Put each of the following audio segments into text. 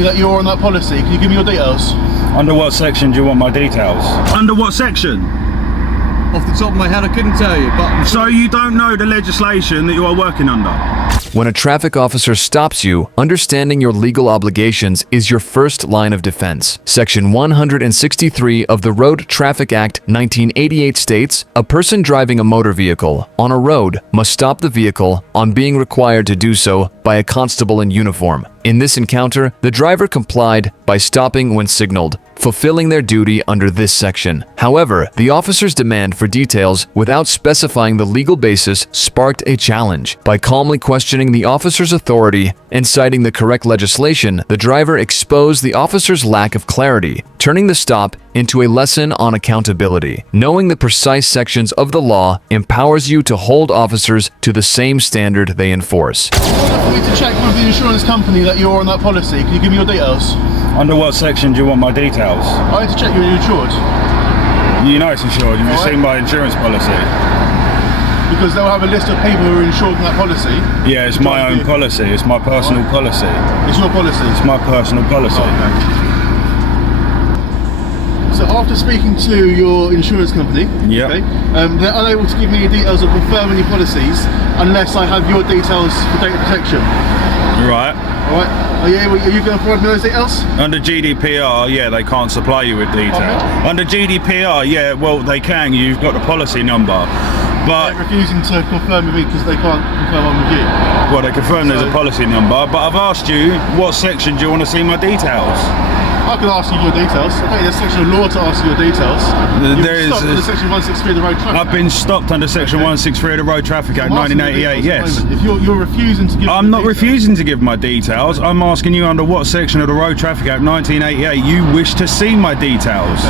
that you're on that policy. Can you give me your details? Under what section do you want my details? Under what section? Off the top of my head, I couldn't tell you, but... So you don't know the legislation that you are working under? When a traffic officer stops you, understanding your legal obligations is your first line of defense. Section 163 of the Road Traffic Act 1988 states, a person driving a motor vehicle on a road must stop the vehicle on being required to do so by a constable in uniform. In this encounter, the driver complied by stopping when signaled, fulfilling their duty under this section. However, the officer's demand for details without specifying the legal basis sparked a challenge. By calmly questioning the officer's authority and citing the correct legislation, the driver exposed the officer's lack of clarity, turning the stop into a lesson on accountability. Knowing the precise sections of the law empowers you to hold officers to the same standard they enforce. I need to check with the insurance company that you're on that policy. Can you give me your details? Under what section do you want my details? I need to check you're insured. You know it's insured. Have you seen my insurance policy? Because they'll have a list of people who are insured in that policy. Yeah, it's my own policy. It's my personal policy. It's your policy? It's my personal policy. Oh, okay. So after speaking to your insurance company, yep. Okay, they're unable to give me your details or confirm any policies unless I have your details for data protection. Right. Alright, are you going to provide me those details? Under GDPR, yeah, they can't supply you with detail. Okay. Under GDPR, yeah, well, they can. You've got the policy number. But they're refusing to confirm with me because they can't confirm I'm with you. Well, they confirm there's a policy number, but I've asked you, what section do you want to see my details? I can ask you your details. I think there's a section of law to ask you your details. There is under section 163 of the Road Traffic Act. I've been stopped under section 163 of the Road Traffic Act 1988, yes. If you're refusing to give I'm not refusing to give my details. I'm asking you under what section of the Road Traffic Act 1988 you wish to see my details.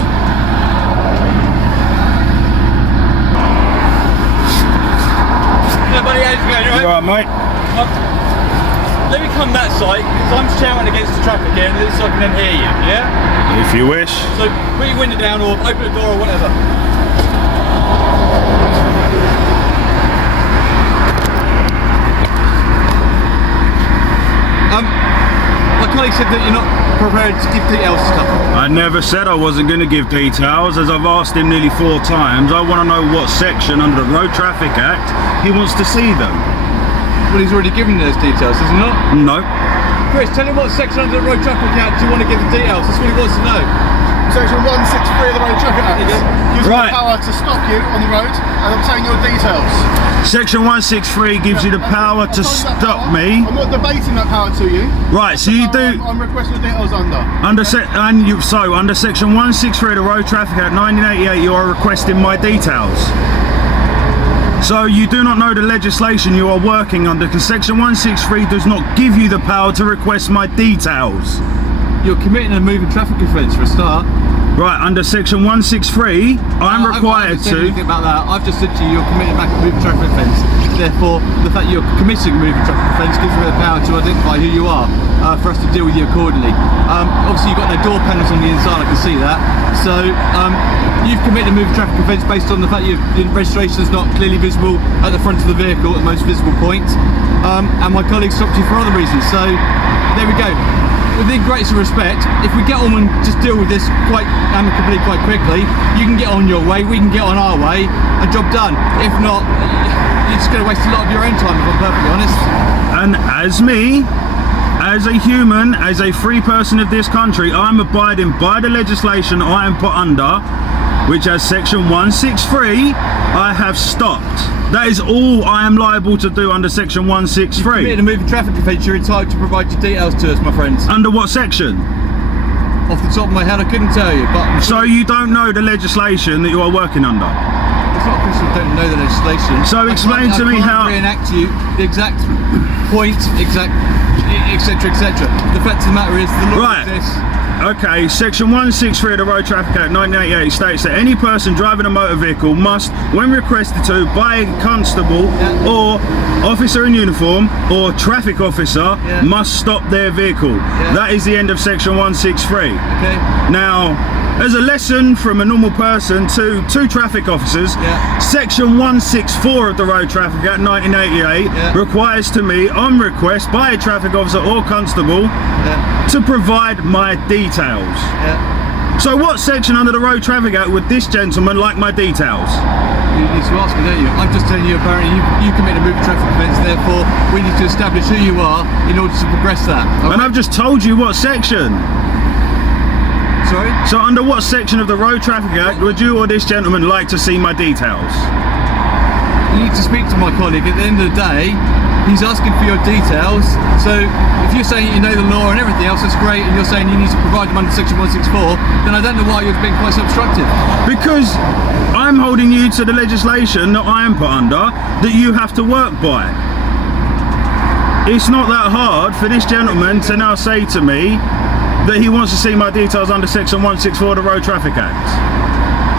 Hey buddy, how's it going? You alright, mate? Let me come that side, because I'm shouting against the traffic here, and so I can then hear you, yeah? If you wish. So put your window down, or open the door, or whatever. My colleague said that you're not prepared to give details to stuff. I never said I wasn't going to give details. As I've asked him nearly 4 times, I want to know what section under the Road Traffic Act he wants to see them. Well, he's already given you those details, has he not? No. Chris, tell him what section under the Road Traffic Act you want to give the details. That's what he wants to know. Section 163 of the Road Traffic Act gives you the power to stop you on the road and obtain your details. Section 163 gives you the power to stop me. I'm not debating that power to you. Right, so you do. I'm requesting the details under. Under section 163 of the Road Traffic Act 1988, you are requesting my details. So you do not know the legislation you are working under, because section 163 does not give you the power to request my details. You're committing a moving traffic offence for a start. Right, under section 163, I'm required I haven't said to... anything about that. I've just said to you, you're committing back a moving traffic offence. Therefore, the fact you're committing a moving traffic offence gives me the power to identify who you are, for us to deal with you accordingly. Obviously, you've got no door panels on the inside, I can see that. So, you've committed a moving traffic offence based on the fact your registration is not clearly visible at the front of the vehicle at the most visible point. And my colleague stopped you for other reasons. So, there we go. With the greatest respect, if we get on and just deal with this quite amicably, quite quickly, you can get on your way, we can get on our way, and job done. If not, you're just going to waste a lot of your own time, if I'm perfectly honest. And as me, as a human, as a free person of this country, I'm abiding by the legislation I am put under, which has section 163, I have stopped. That is all I am liable to do under section 163. You've committed a moving traffic offence, you're entitled to provide your details to us, my friends. Under what section? Off the top of my head, I couldn't tell you, but... So you don't know the legislation that you are working under? It's not because you don't know the legislation. So explain to me how... I can't reenact to you the exact point, etc., etc. The fact of the matter is, the law exists. Okay, section 163 of the Road Traffic Act 1988 states that any person driving a motor vehicle must, when requested to by a constable or officer in uniform or traffic officer, must stop their vehicle. That is the end of section 163. Okay. Now, as a lesson from a normal person to two traffic officers, section 164 of the Road Traffic Act 1988 requires to me, on request by a traffic officer or constable, to provide my details. So what section under the Road Traffic Act would this gentleman like my details? You need to ask me, don't you? I'm just telling you, apparently you commit a moving traffic offence, therefore we need to establish who you are in order to progress that. Okay? And I've just told you what section. Sorry? So under what section of the Road Traffic Act would you or this gentleman like to see my details? You need to speak to my colleague. At the end of the day, he's asking for your details. So if you're saying you know the law and everything else, that's great, and you're saying you need to provide them under section 164, then I don't know why you're being quite so obstructive. Because I'm holding you to the legislation that I am put under, that you have to work by. It's not that hard for this gentleman to now say to me that he wants to see my details under section 164 of the Road Traffic Act.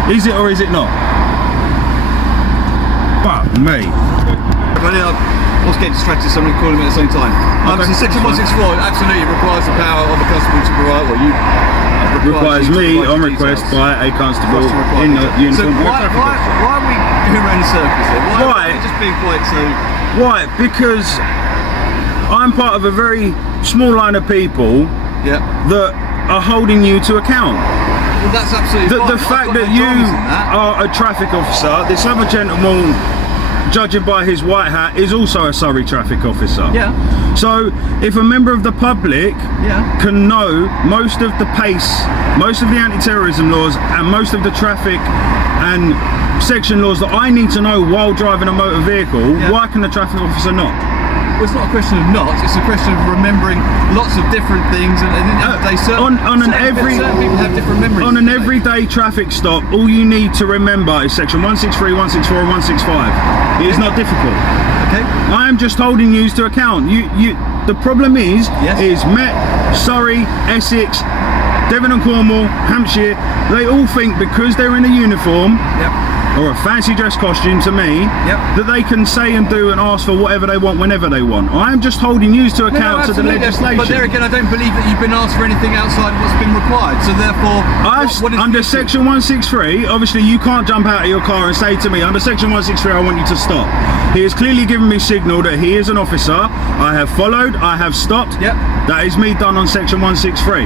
Is it or is it not? Fuck me. Well, I was getting distracted, so I'm going to call him at the same time. Okay. So section 164 absolutely requires the power of a constable to provide, well, you Requires you to me provide on your request details. by a constable For us to require in the details. So uniform. why are we going around in circles here? Why Why? are we just being quite so... Why? Because I'm part of a very small line of people that are holding you to account. Well, that's absolutely fine. The fact that you are a traffic officer, this other gentleman, judging by his white hat, is also a Surrey traffic officer. So if a member of the public can know most of the pace, most of the anti-terrorism laws and most of the traffic and section laws that I need to know while driving a motor vehicle, why can the traffic officer not? Well, it's not a question of not, it's a question of remembering lots of different things, and at the end of the day, certain people have different memories. On an everyday traffic stop, all you need to remember is section 163, 164 and 165. It is not difficult. Okay. I am just holding you to account. The problem is Met, Surrey, Essex, Devon and Cornwall, Hampshire, they all think because they're in a uniform or a fancy dress costume to me, that they can say and do and ask for whatever they want whenever they want. I am just holding you to account to the legislation. But there again, I don't believe that you've been asked for anything outside of what's been required. So therefore, under section 163, obviously you can't jump out of your car and say to me, under section 163, I want you to stop. He has clearly given me signal that he is an officer. I have followed, I have stopped. That is me done on section 163.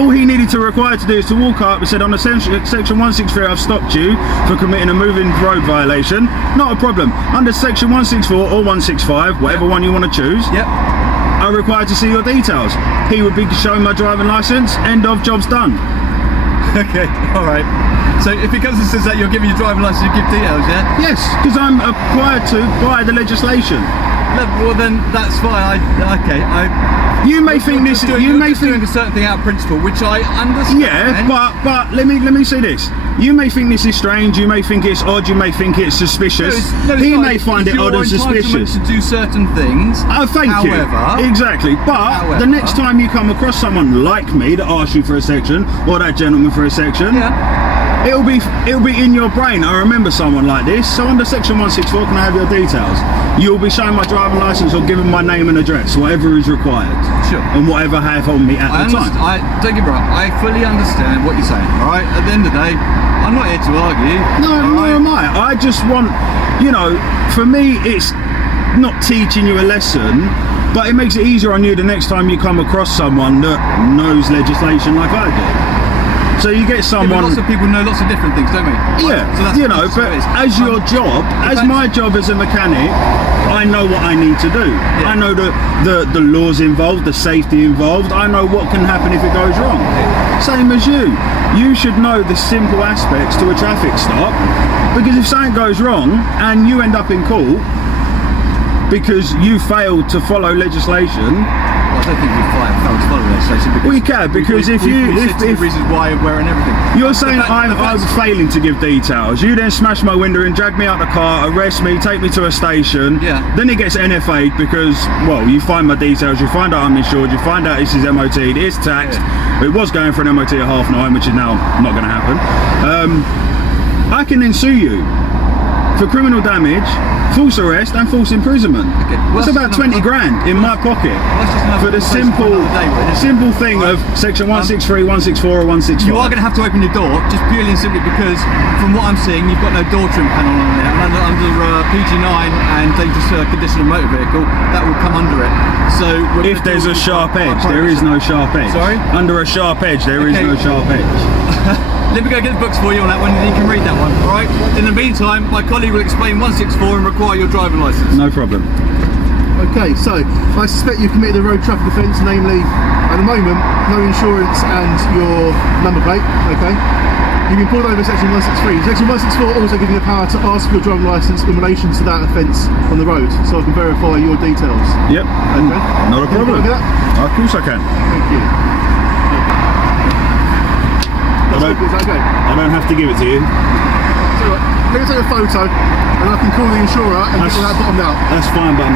All he needed to require to do is to walk up and said, on section 163, I've stopped you for committing a moving road violation. Not a problem. Under section 164 or 165, whatever one you want to choose, I'm required to see your details. He would be showing my driving license. End of, job's done. Okay, all right. So if it comes and says that you're giving your driving license, you give details, Yes, because I'm required to by the legislation. Well, then that's fine. You may think this. You may think doing a certain thing out of principle, which I understand. Yeah, but let me say this. You may think this is strange. You may think it's odd. You may think it's suspicious. He may find it odd and suspicious. To do certain things. Oh, thank you. Exactly. But the next time you come across someone like me that asks you for a section, or that gentleman for a section. It'll be in your brain. I remember someone like this. So under section 164, can I have your details? You'll be showing my driving license or giving my name and address, whatever is required. Sure. And whatever I have on me at the time. Don't get me wrong. I fully understand what you're saying. All right. At the end of the day, I'm not here to argue. No, nor am I. I just want, for me, it's not teaching you a lesson, but it makes it easier on you the next time you come across someone that knows legislation like I do. So you get someone. Lots of people know lots of different things, don't we? Yeah, so but as your job, as my job as a mechanic, I know what I need to do. I know the laws involved, the safety involved. I know what can happen if it goes wrong. Same as you. You should know the simple aspects to a traffic stop, because if something goes wrong and you end up in court because you failed to follow legislation. I don't think we failed to follow legislation. Well, you can, because if reasons why I'm wearing everything. you're saying I'm failing to give details, you then smash my window and drag me out the car, arrest me, take me to a station. Yeah. Then it gets NFA'd because, well, you find my details, you find out I'm insured, you find out this is MOT, it is taxed. It was going for an MOT at 9:30, which is now not going to happen. I can then sue you for criminal damage, false arrest and false imprisonment. Okay. Well, that's about 20 grand in my pocket for the simple thing of section 163, 164 or 165. You are going to have to open your door, just purely and simply because from what I'm seeing, you've got no door trim panel on there. And under PG9 and dangerous condition of motor vehicle, that will come under it. So if there's a sharp edge, there is no sharp edge. Sorry? Under a sharp edge, there is no sharp edge. Let me go get the books for you on that one, and you can read that one, alright? In the meantime, my colleague will explain 164 and require your driving licence. No problem. Okay, so I suspect you committed a road traffic offence, namely, at the moment, no insurance and your number plate, okay? You've been pulled over section 163. Section 164 also gives you the power to ask for your driving licence in relation to that offence on the road, so I can verify your details. Yep. Okay. Not a problem. Can you look at that? Of course I can. Thank you. I don't have to give it to you. So, let me take a photo and I can call the insurer and get all that bottomed out. That's fine, but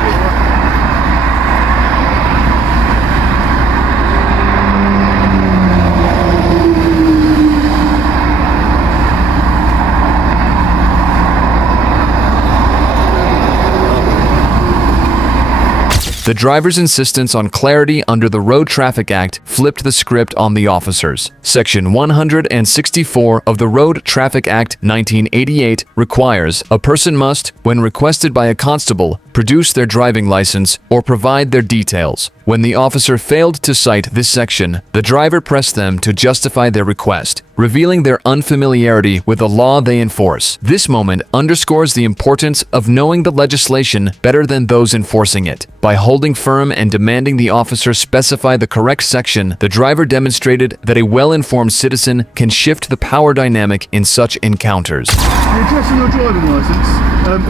The driver's insistence on clarity under the Road Traffic Act flipped the script on the officers. Section 164 of the Road Traffic Act 1988 requires a person must, when requested by a constable, produce their driving license or provide their details. When the officer failed to cite this section, the driver pressed them to justify their request, revealing their unfamiliarity with the law they enforce. This moment underscores the importance of knowing the legislation better than those enforcing it. By holding firm and demanding the officer specify the correct section, the driver demonstrated that a well-informed citizen can shift the power dynamic in such encounters. The address on your driving licence,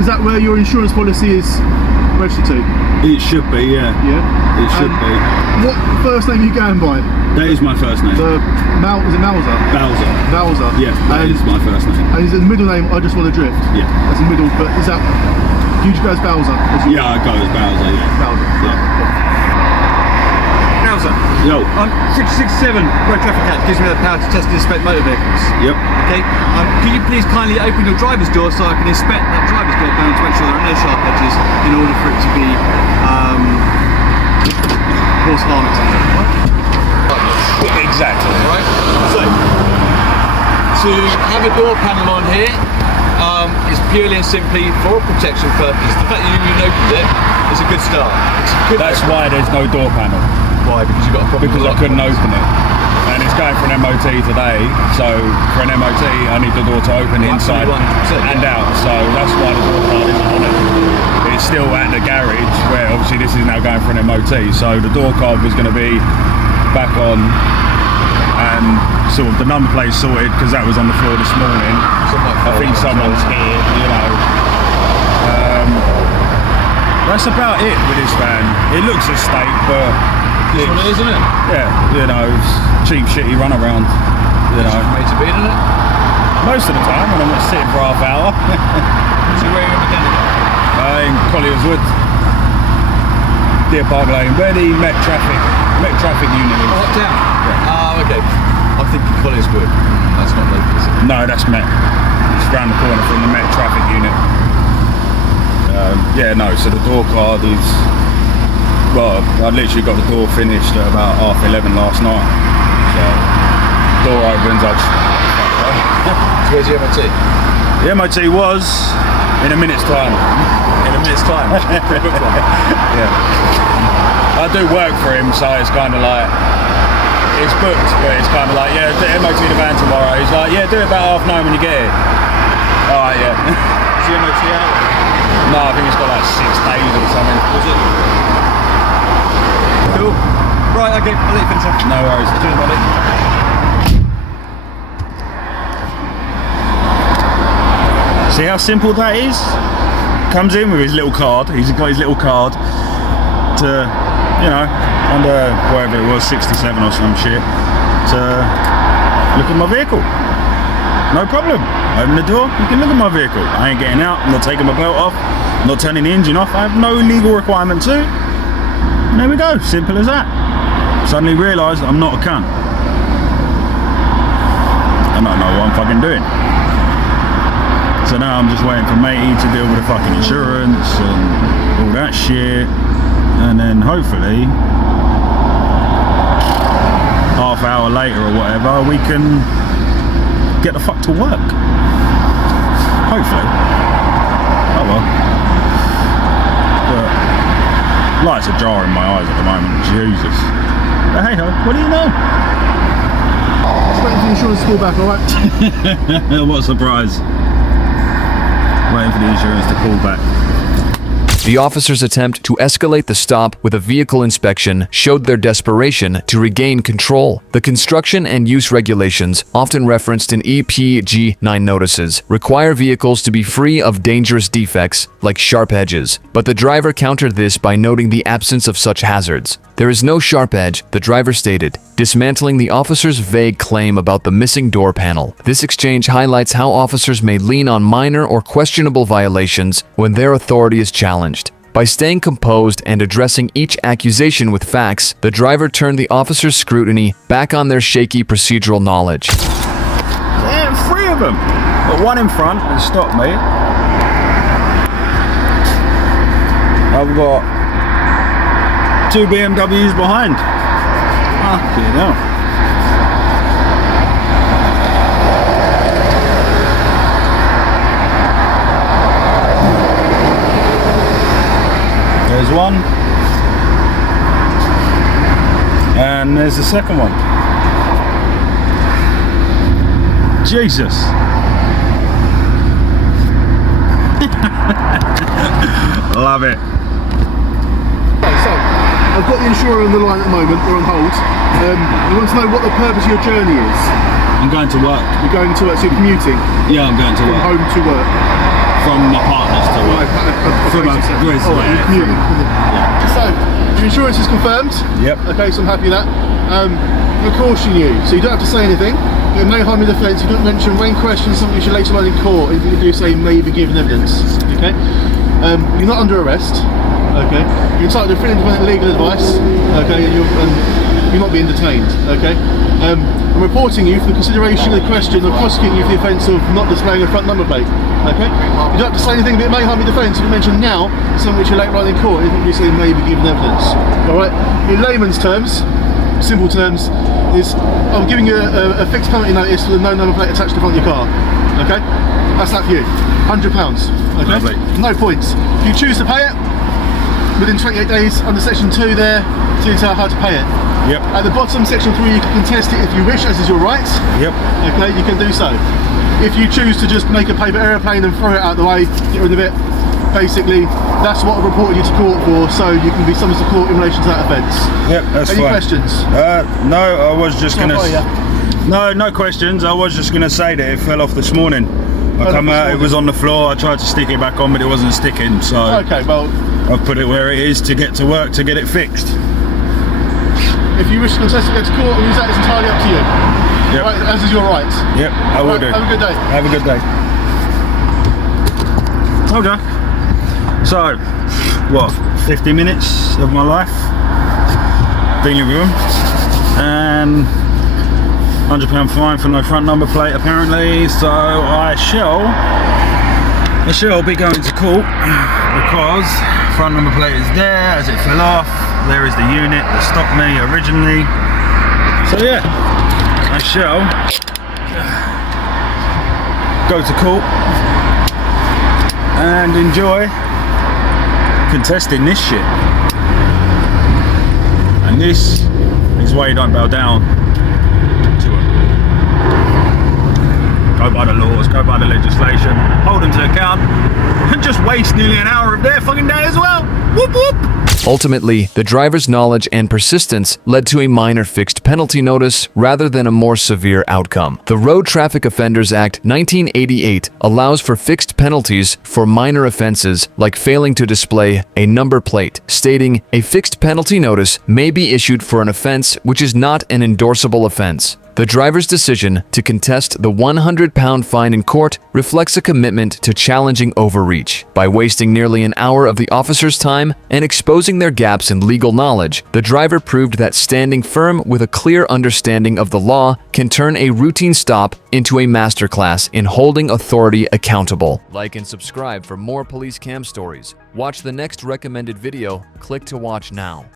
is that where your insurance policy is registered to? it should be, yeah. Yeah? It should be. What first name are you going by? That is my first name. Is it Mauser? Bowser. Bowser. Yeah, that is my first name. And is it the middle name, I just want to drift? Yeah. That's the middle, but is that, you just go as Bowser? Yeah, I go as Bowser, yeah. Bowser. Yeah. Bowser. Yo. 667 Road Traffic Act gives me the power to test and inspect motor vehicles. Yep. Okay. Can you please kindly open your driver's door so I can inspect that driver's door panel to make sure there are no sharp edges in order for it to be cause harm, etc. Exactly. Right? So, to have a door panel on here is purely and simply for protection purposes. The fact that you opened it is a good start. That's why there's no door panel. Why? Because you've got a problem. Because I couldn't open it. And it's going for an MOT today, so for an MOT I need the door to open inside and out, so that's why the door card isn't on it. It's still at the garage, where obviously this is now going for an MOT, so the door card was going to be back on and sort of the number plate sorted, because that was on the floor this morning. I think someone's here, you know. That's about it with this van. It looks a steak, but That's what it is, isn't it? yeah, you know, it's cheap, shitty run around, you know. Made to be, isn't it? Most of the time when I'm not sitting for half hour. So where are you going to In Collier's Wood, Deer Park Lane, where the Met Traffic unit is. Oh, down? Yeah. Oh, okay. I'm thinking Collier's Wood. That's not local, is it? No, that's Met. It's round the corner from the Met Traffic unit. Yeah, no, so the door card is, well, I literally got the door finished at about 11:30 last night. So, door opens, I just... So where's the MOT? The MOT was in a minute's time. In a minute's time. Yeah. I do work for him, so it's kind of like, it's booked, but it's kind of like, yeah, the MOT the van tomorrow. He's like, yeah, do it about 9:30 when you get here. Alright, yeah. Is the MOT out? No, I think it's got like 6 days or something. Was it? Cool. Right, okay, I'll let you finish up. No worries. Cheers, buddy. See how simple that is? Comes in with his little card. He's got his little card to you know, under whatever it was, 67 or some shit, to look at my vehicle. No problem. Open the door, you can look at my vehicle. I ain't getting out, I'm not taking my belt off, I'm not turning the engine off. I have no legal requirement to. And there we go, simple as that. Suddenly realised I'm not a cunt. I don't know what I'm fucking doing. So now I'm just waiting for matey to deal with the fucking insurance and all that shit. And then hopefully, half hour later or whatever, we can get the fuck to work. Hopefully. Oh well. But lights are jarring my eyes at the moment. Jesus. But hey ho, what do you know? Just waiting for the insurance to call back, alright? What a surprise. Waiting for the insurance to call back. The officer's attempt to escalate the stop with a vehicle inspection showed their desperation to regain control. The construction and use regulations, often referenced in EPG 9 notices, require vehicles to be free of dangerous defects like sharp edges, but the driver countered this by noting the absence of such hazards. "There is no sharp edge," the driver stated, dismantling the officer's vague claim about the missing door panel. This exchange highlights how officers may lean on minor or questionable violations when their authority is challenged. By staying composed and addressing each accusation with facts, the driver turned the officer's scrutiny back on their shaky procedural knowledge. Damn, 3 of them! Got one in front and stopped me. I've got 2 BMWs behind. Fucking hell. There's one. And there's the second one. Jesus. Love it. Okay, so I've got the insurer on the line at the moment, they're on hold. I want to know what the purpose of your journey is. I'm going to work. You're going to work, so you're commuting Yeah, I'm going to from work. home to work. From my partner's to work. From my Grace, Oh, you're commuting. So, your insurance is confirmed. Yep. Okay, so I'm happy with that. I'll caution you, so you don't have to say anything. It may harm your defence. You don't mention when questioned something you should later on in court. If you do say may be given evidence. Okay. You're not under arrest. Okay. You're entitled to free independent legal advice. Okay. And you're not being detained. Okay. I'm reporting you for the consideration of the question of prosecuting you for the offence of not displaying a front number plate. Okay. You don't have to say anything, but it may harm your defence. If you mention now something which you later on in court, if you say may be given evidence. All right. In layman's terms, simple terms, is I'm giving you a fixed penalty notice for the no number plate attached to the front of your car. Okay? That's that for you. £100. Okay? Lovely. No points. If you choose to pay it, within 28 days, under section 2 there, to tell how to pay it. Yep. At the bottom, section 3, you can contest it if you wish, as is your right. Yep. Okay, you can do so. If you choose to just make a paper aeroplane and throw it out the way, get rid of it, basically, that's what I've reported you to court for, so you can be summoned to court in relation to that offence. Yep, that's Any fine. questions? No, I was just gonna. Oh, yeah. No questions. I was just gonna say that it fell off this morning. I come out, it was on the floor. I tried to stick it back on, but it wasn't sticking. So Okay, well, I've put it where it is to get to work to get it fixed. if you wish to contest it, go to court and use that, it's entirely up to you. Yep. Right, as is your right. Yep, I will Right, do. have a good day. Have a good day. Okay. So, what? 50 minutes of my life dealing with them, and £100 fine for no front number plate apparently. So I shall be going to court because front number plate is there as it fell off. There is the unit that stopped me originally. So yeah, I shall go to court and enjoy contesting this shit. And this is why you don't bow down to them. Go by the laws, go by the legislation, hold them to account, and just waste nearly an hour of their fucking day as well. Whoop whoop! Ultimately, the driver's knowledge and persistence led to a minor fixed penalty notice rather than a more severe outcome. The Road Traffic Offenders Act 1988 allows for fixed penalties for minor offenses like failing to display a number plate, stating a fixed penalty notice may be issued for an offense which is not an endorsable offense. The driver's decision to contest the 100-pound fine in court reflects a commitment to challenging overreach. By wasting nearly an hour of the officer's time and exposing their gaps in legal knowledge, the driver proved that standing firm with a clear understanding of the law can turn a routine stop into a masterclass in holding authority accountable. Like and subscribe for more police cam stories. Watch the next recommended video. Click to watch now.